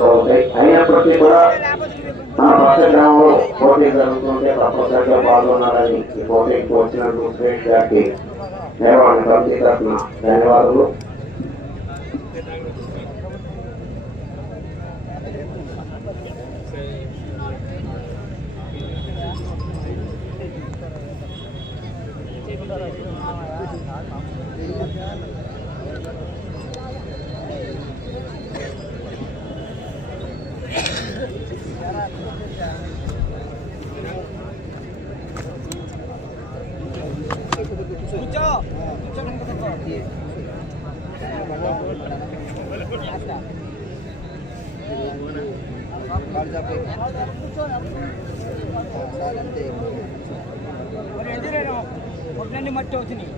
Chances అవుతాయి అయినప్పటికీ కూడా మన పక్క గ్రామంలో పోటీ జరుగుతుంటే తప్పనిసరిగా పాల్గొన్నారని ఈ పోటీకి వచ్చినట్టు సురేష్ గారికి నిర్వహణ కమిటీ తరఫున ధన్యవాదాలు ఒట్లండి మట్టి అవుతున్నాయి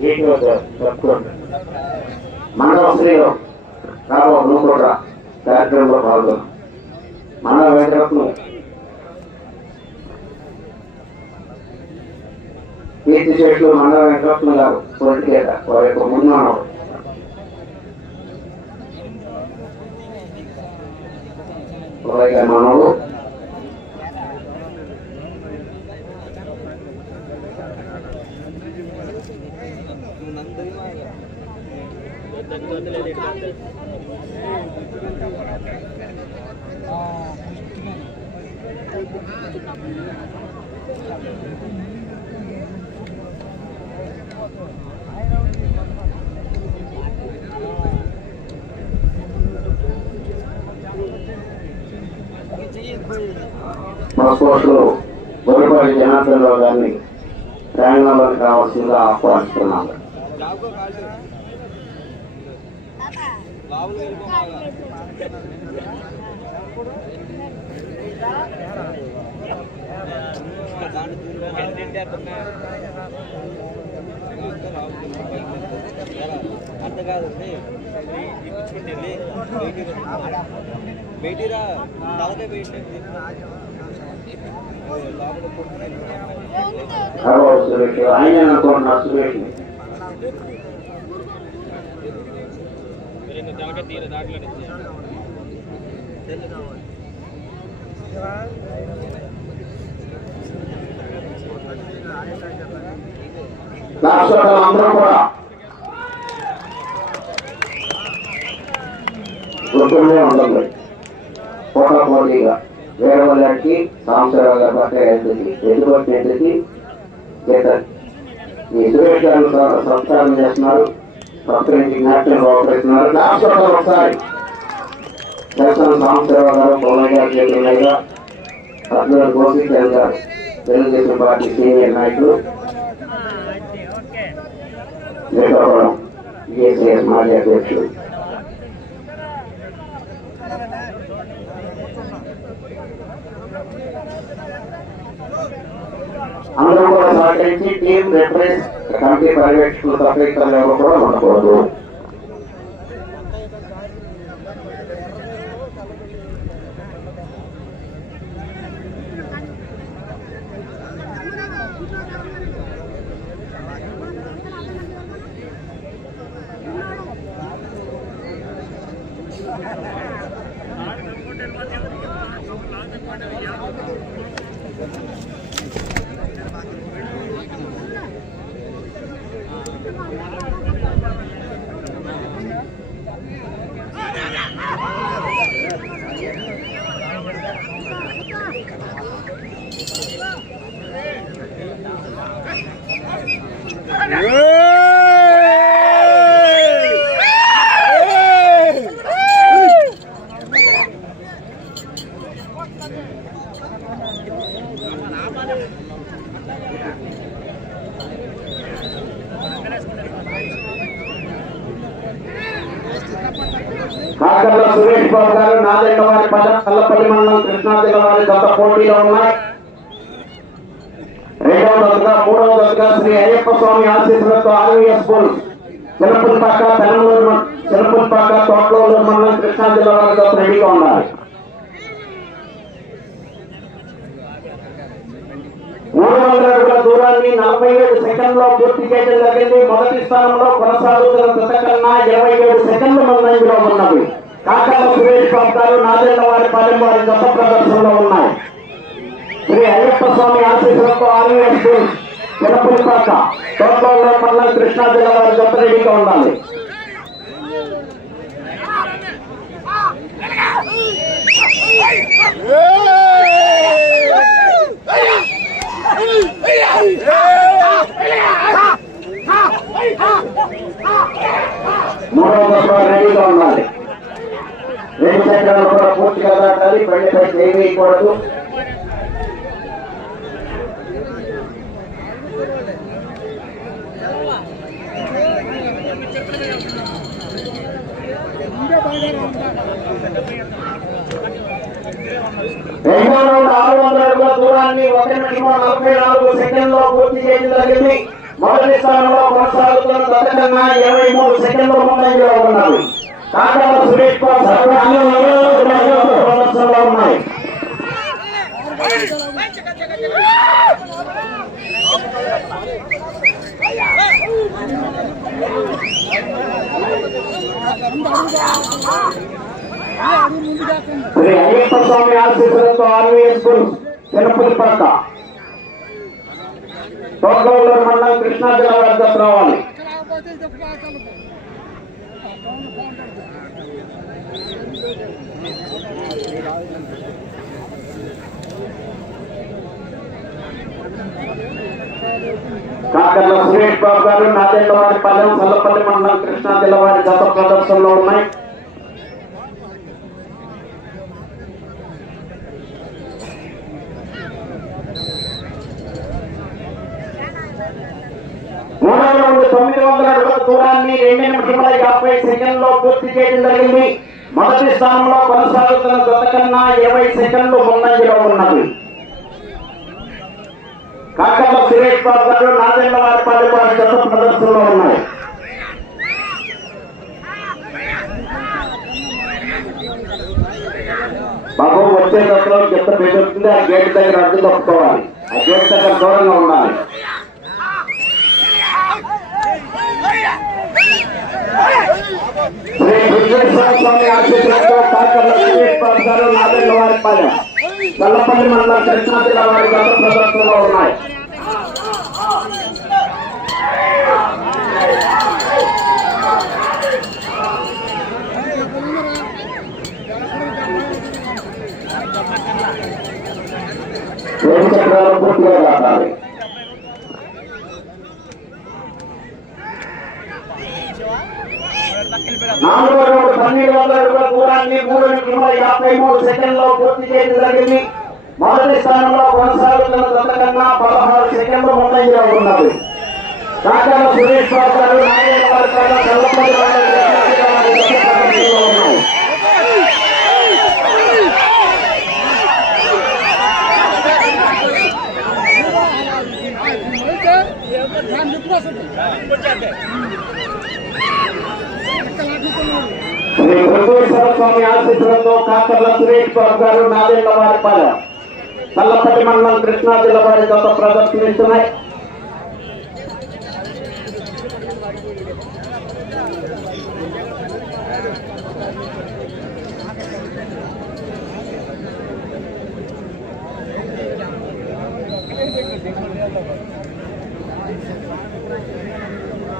వీటిలో చెప్పుకోండి మండల శ్రీలో రాబో నువ్వు కూడా కార్యక్రమంలో పాల్గొన్నాం మండల వెంకటరత్నం. కీర్తి చెట్లు మండల వెంకటరత్నం గారు పొరటికేట వారి యొక్క ముందు మనోడు మన స్పోర్ట్స్లో బొరపాటి జనార్దన్ రావు గారిని ప్రాంగణంలోకి కావాల్సిందిగా ఆహ్వానిస్తున్నాను అంత కాదు బయటిరా తలకే బయట లోపల హలో సురేష్ ఆయన అనుకుంటున్నా సురేష్ తలకే తీర దాంట్లో రాష్ట్రంలో అందరూ కూడా గుర్తుండే ఉంటుంది పోటా పోటీగా వేరే వాళ్ళకి గారి పట్ల ఎందుకు? ఎందుకు? వచ్చినది ఈ సురేష్ గారు చేస్తున్నారు. సత్కరించి జ్ఞాపకం బాగుపడుతున్నారు రాష్ట్రంలో ఒకసారి. చేస్తున్న సాంబశివరావు గారు పౌరయ్య గారు చేతులుగా అర్జున గోపీచంద్ గారు తెలుగుదేశం పార్టీ సీనియర్ నాయకులు శ్రీకాకుళం జేసీఎస్ మాజీ అధ్యక్షుడు. అందరూ కూడా సహకరించి టీం రిఫరెన్స్ కమిటీ పర్యవేక్షకులు సహకరిస్తారు ఎవరు కూడా ఉండకూడదు. बात है కాకర్ల సురేష్ బాబు గారు నాదెండ వారి పద కల్లపల్లి మండలం కృష్ణా జిల్లా గత పోటీలో ఉన్నాయి. రెండవ దశగా మూడవ దశగా శ్రీ అయ్యప్ప స్వామి ఆశీస్సులతో ఆర్వీఎస్ స్కూల్ చిలపల్పాక పెనమలూరు చిలపల్పాక తోటలూరు మండలం కృష్ణా జిల్లా వారి గత రెడీగా ఉండాలి మూడు వందల అడుగుల దూరాన్ని నలభై ఏడు సెకండ్లో పూర్తి చేయడం జరిగింది. మొదటి స్థానంలో కొనసాగుతున్న జత కన్నా ఇరవై ఏడు సెకండ్ల ముందంజలో ఉన్నవి. కాకర్ల సురేష్ బాబు గారు నాదేళ్ళ వారి పాలెం వారి జత ప్రదర్శనలో ఉన్నాయి. శ్రీ అయ్యప్ప స్వామి ఆశీస్సులతో ఆర్వీఎస్ తిరుపతిపాక తోటలో మండలం కృష్ణా జిల్లా వారి జత రెడీగా ఉండాలి మూడవ దశ రెడీగా ఉండాలి రెండు చక్రాలు కూడా పూర్తిగా దాటాలి బండిపై చేయి ఆరు వందల అడుగుల దూరాన్ని ఒక నిమిషం నలభై నాలుగు సెకండ్లో పూర్తి చేయడం జరిగింది. మొదటి స్థానంలో కొనసాగుతున్న గత కన్నా ఇరవై మూడు సెకండ్ల ముందంజలో సురేష్ కుమార్ ఉన్నాయి. స్వామి ఆశీస్సులతో ఆర్వీఎస్ స్కూల్ తిరుపతి పక్క తోటలో మండలం కృష్ణా జిల్లా వద్ద రావాలి కాకర్ల సురేష్ బాబు గారు నాదేళ్ళ పల్లెం సల్లపల్లి మండలం కృష్ణా జిల్లా గత ప్రదర్శనలో ఉన్నాయి. మూడవ రౌండ్ తొమ్మిది వందల అడుగుల దూరాన్ని రెండు నిమిషముల యాభై సెకండ్లో పూర్తి చేయడం జరిగింది. మొదటి స్థానంలో కొనసాగుతున్న జత కన్నా ఇరవై సెకండ్లు ముందంజలో ఉన్నది. కాకమ్మ సురేష్ బాబు గారు నాదెండ్ల వారి పది వారి జత ప్రదర్శనలో ఉన్నాయి. బాబు వచ్చే దశలో కింద పెరుగుతుంది ఆ గేట్ దగ్గర అడ్డు తప్పుకోవాలి ఆ గేట్ దగ్గర దూరంగా ఉండాలి. శ్రీ విశ్వేశ్వర స్వామి ఆశీస్సులతో కాకర్ల సురేష్ బాబు గారు నాదెండ్ల వారి పాలెం వల్లపల్లి మండలం కృష్ణా జిల్లా వారి గత ప్రదర్శనలో ఉన్నాయి. రెండు చక్రాలు పూర్తిగా దాటాలి నాలుగో రౌండ్ పన్నెండు వందల అడుగుల దూరాన్ని మూడు నిమిషముల యాభై మూడు సెకండ్లో పూర్తి చేయడం జరిగింది. మొదటి స్థానంలో కొనసాగుతున్న జత కన్నా పదహారు సెకండ్లు ముందంజలో ఉన్నది. కాకర సురేష్ బాబు గారు నారాయణ వారి పైన చల్లపల్లి వారి జత ప్రదర్శనలో ఉన్నాయి. శ్రీ వెంకటేశ్వర స్వామి ఆశీస్సులతో కాకర్ల సురేష్ బాబు గారు నాదేళ్ళ వారి పాలెం చల్లపల్లి మండలం కృష్ణా జిల్లా వారి గత ప్రదర్శనిస్తున్నాయి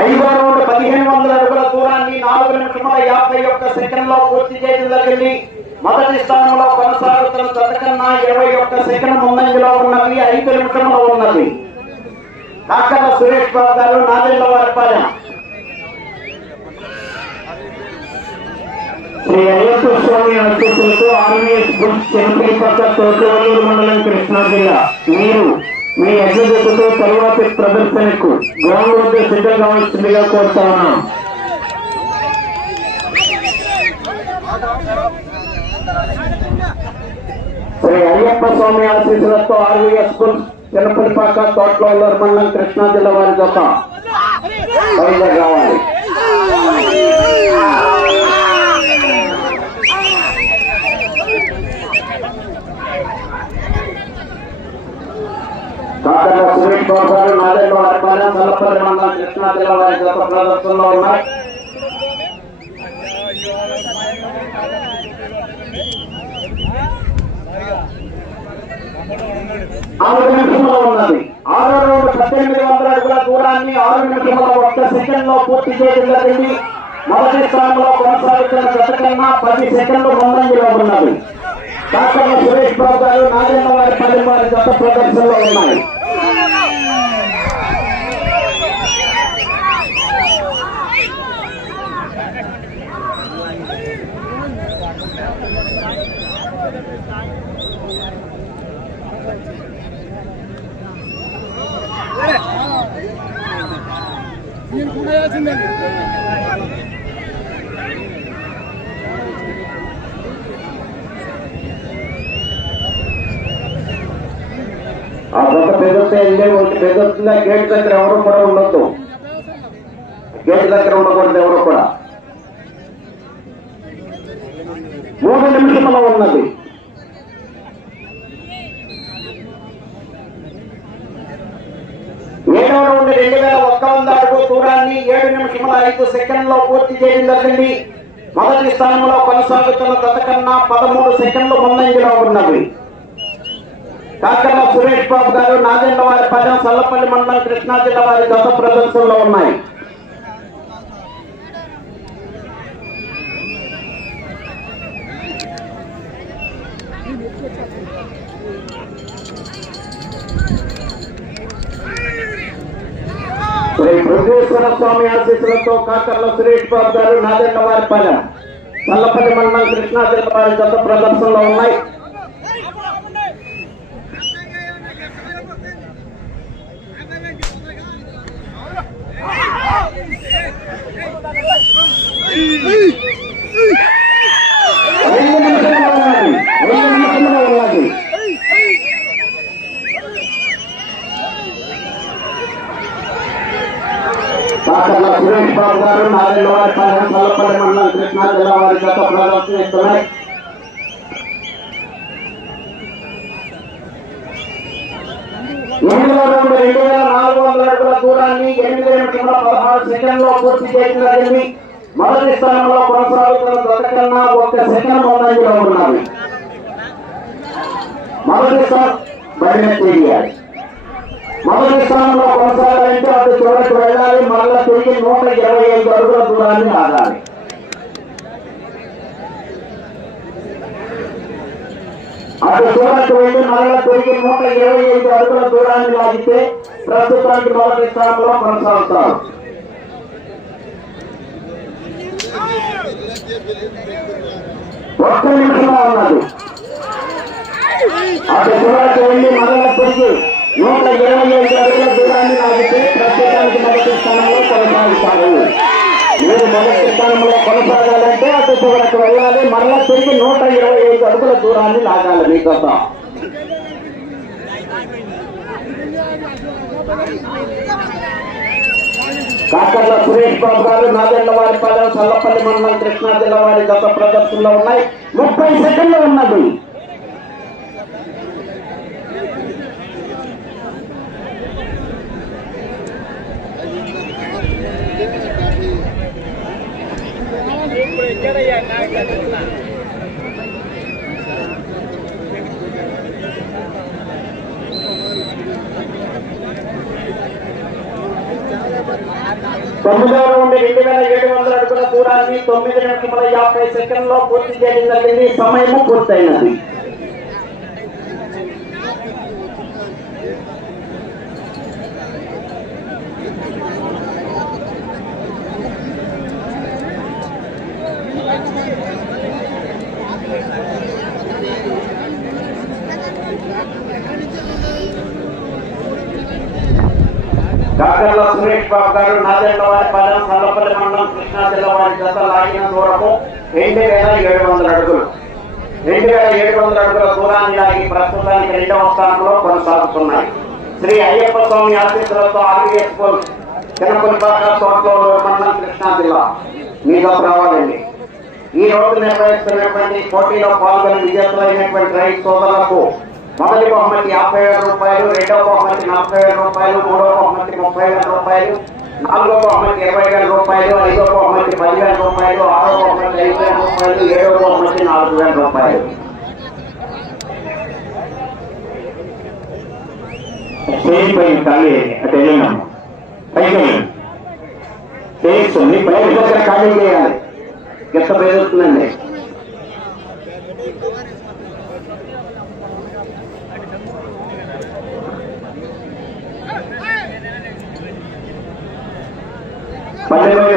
ఐదో రౌండ్ పదిహేను వందల అడుగుల దూరాన్ని నాలుగు నిమిషముల సెకండ్లో పూర్తి చేయడం జరిగింది. మొదటి స్థానంలో కొనసాగుతున్న తనకన్నా ఇరవై ఒక్క సెకండ్ ముందంజలో ఉన్నది ఐదు నిమిషంలో ఉన్నది. డాక్టర్ సురేష్ బాబు గారు నాదెళ్ళ వారి పాలెం శ్రీ అయ్యప్ప స్వామి ఆశీస్సులతో ఆర్వీఎస్ గుడ్స్ చెంపై పక్క తోటవల్లూరు మండలం కృష్ణా జిల్లా. మీరు మీ అభ్యర్థులతో తరువాతి ప్రదర్శనకు గ్రౌండ్ వద్ద సిద్ధం కావాల్సిందిగా కోరుతా ఉన్నాం. శ్రీ అయ్యప్ప స్వామి ఆశీస్సులతో ఆర్వీఎస్ స్కూల్ చిన్నపల్లిపాక తోటలో మండలం కృష్ణా జిల్లా వారి జత రావాలి. కాకర్ల సురేష్ బాబు గారు నాదేళ్ళు వారి మండలం కృష్ణా జిల్లా వారి జత ప్రదర్శనలో ఉన్నారు. ఆరు నిమిషంలో ఉన్నది. ఆరో రౌండ్ పద్దెనిమిది వందల అడుగుల దూరాన్ని ఆరు నిమిషంలో ఒక్క సెకండ్లో పూర్తి చేయడం జరిగింది మొదటి స్థానంలో కొనసాగుతున్న గత పది సెకండ్లు ముందంజలో ఉన్నది. డాక్టర్ సురేష్ బాబు గారు నాగేంద్ర వారి పల్లి వారి గత ప్రదర్శనలో ఉన్నాయి. ఆ గత పెద్దొస్తే వెళ్ళే ఒకటి గేట్ దగ్గర ఎవరు కూడా ఉండొద్దు. గేట్ దగ్గర ఉండకూడదు ఎవరు కూడా. మూడు నిమిషంలో ఉన్నది. ఏడవ రౌండ్ రెండు వేల వంద అడుగు దూరాన్ని ఏడు నిమిషముల ఐదు సెకండ్లో పూర్తి చేయడం జరిగింది. మొదటి స్థానంలో కొనసాగుతున్న గత కన్నా పదమూడు సెకండ్లు ముందంజలో ఉన్నవి. కాకర్ల సురేష్ బాబు గారు నాగేంద్ర వారి పదం సల్లపల్లి మండలం కృష్ణా జిల్లా వారి గత ప్రదర్శనలో ఉన్నాయి. శ్రీ బృహేశ్వర స్వామి ఆశీస్సులతో కాకర్ల సురేష్ బాబు గారు నాదెండ వారి పదం సల్లపల్లి మండలం కృష్ణా జిల్లా వారి జత ప్రదర్శనలో ఉన్నాయి ఐదు నిమిషంలో ఉన్నది ఐదు నిమిషంలో ఉన్నది కాకర్ల నాలుగు వారి మండలం కృష్ణా జిల్లా వారి గత ప్రదర్శనిస్తున్నాయి ఎనిమిదో రౌండ్ రెండు వేల నాలుగు వందల అడుగుల దూరాన్ని ఎనిమిది నిమిషముల పదహారు సెకండ్లో పూర్తి చేయడం జరిగింది మొదటి స్థానంలో కొనసాగుతున్న గత ఒక్క సెకండ్ ముందంజలో మొదటి స్థానం బయట చేయాలి మొదటి స్థానంలో కొనసాగాలంటే అటు చివరికి వెళ్ళాలి మరలా తిరిగి నూట ఇరవై ఐదు అడుగుల దూరాన్ని ఆగాలి అటు చివరికి వెళ్ళి మరలా తిరిగి నూట ఇరవై ఐదు అడుగుల దూరాన్ని లాగితే ప్రస్తుతానికి మొదటి స్థానంలో కొనసాగుతారు ఒక్క నిమిషంలో ఉన్నది అటు చివరికి వెళ్ళి మరలా తిరిగి నూట ఇరవై ఐదు అడుగుల దూరాన్ని లాగితే ప్రస్తుతానికి మొదటి స్థానంలో కొనసాగుతారు మీరు మొదటి స్థానంలో కొనసాగాలంటే అటు చివరికి వెళ్ళాలి మరలా తిరిగి నూట ఇరవై ఐదు అడుగుల దూరాన్ని లాగాలి మీ కోసం కాకర్ల సురేష్ బాబు గారు నాగేళ్ళ వారి పాలెం చల్లపల్లి మండలం కృష్ణా జిల్లా వారి గత ప్రదర్శనలో ఉన్నాయి ముప్పై సెకండ్లు ఉన్నది. ఇప్పుడు ఎక్కడయ్యా రెండు వేల ఏడు వందల అడుగుల దూరాన్ని తొమ్మిది నిమిషముల యాభై సెకండ్లో పూర్తి చేయడం జరిగింది. సమయము పూర్తయినది. కాకర్ల సురేష్ బాబు గారు నాదేళ్ళ వారి పాలెం సల్లపల్లి మండలం కృష్ణా జిల్లా వారి జత లాగిన దూరము రెండు వేల ఏడు వందల అడుగులు. రెండు వేల ఏడు వందల అడుగుల దూరాన్ని లాగి ప్రస్తుతానికి రెండవ స్థానంలో కొనసాగుతున్నాయి. శ్రీ అయ్యప్ప స్వామి ఆశీస్సులతో ఆర్వీఎస్ స్కూల్ చిన్నపల్లిపాక తోటలో మండలం కృష్ణా జిల్లా మీతో రావాలండి. ఈ రోజు నిర్వహిస్తున్నటువంటి పోటీలో పాల్గొని విజేతలైనటువంటి రైతు సోదరులకు మొదటి బహుమతి యాభై వేల రూపాయలు రెండవ బహుమతి నలభై వేల రూపాయలు మూడవ బహుమతి ముప్పై వేల రూపాయలు నాలుగో బహుమతి ఇరవై వేల రూపాయలు ఐదో బహుమతి పదివేల రూపాయలు ఆరో బహుమతి ఐదు వేల రూపాయలు ఏడో బహుమతి నాలుగు వేల రూపాయలు. స్టేజ్ పై ఖాళీ తెలియను. పైకి స్టేజ్ ఉంది పైకి పైకి దగ్గర ఖాళీ చేయాలి. గిట్ట పెరుగుతుందండి పల్లె